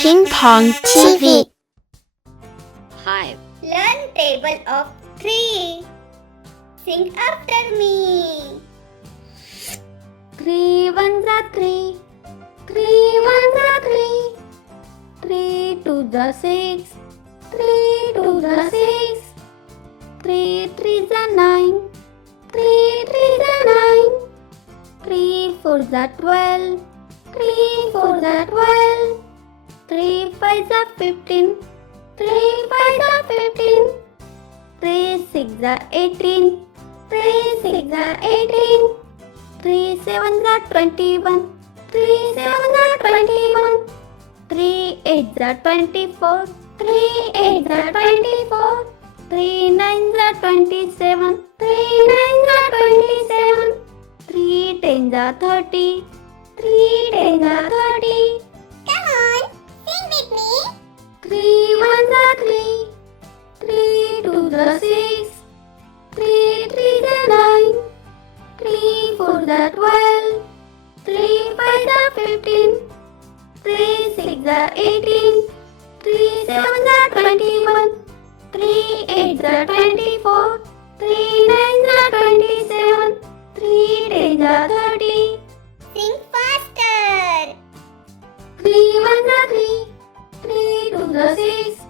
Ping Pong TV. Hi. Learn table of 3. Sing after me. 3 ones are 3. 3 ones are 3. 3 twos are 6. 3 twos are 6. 3 threes are 9. 3 threes are 9. 3 fours are 12. 3 fours are 12. 3 fives are 15. 3 fives are 15. 3 six are 18. 3 six are 18. 3 sevens are 21. 3 sevens are 21. 3 eights are 24. 3 eights are 24. 3 nines are 27. 3 nines are 27. 3 tens are 30. 3 tens are 30. Come on, sing with me. 3 ones are 3. 3 twos are 6. 3 threes are 9. 3 fours are 12. 3 fives are 15. 3 six are 18. 3 sevens are 21. 3 eights are 24. 3 nines are 27. 3 tens are 30. Sing faster. 3 ones are 3. 3 twos are 6.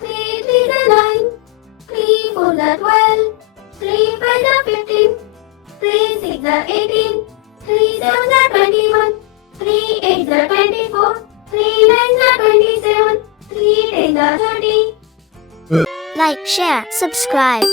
3 threes are 9. 3 fours are 12. 3 fives are 15. 3 six are 18. 3 sevens are 21. 3 eights are 24. 3 nines are 27. 3 tens are 30. Like, share, subscribe.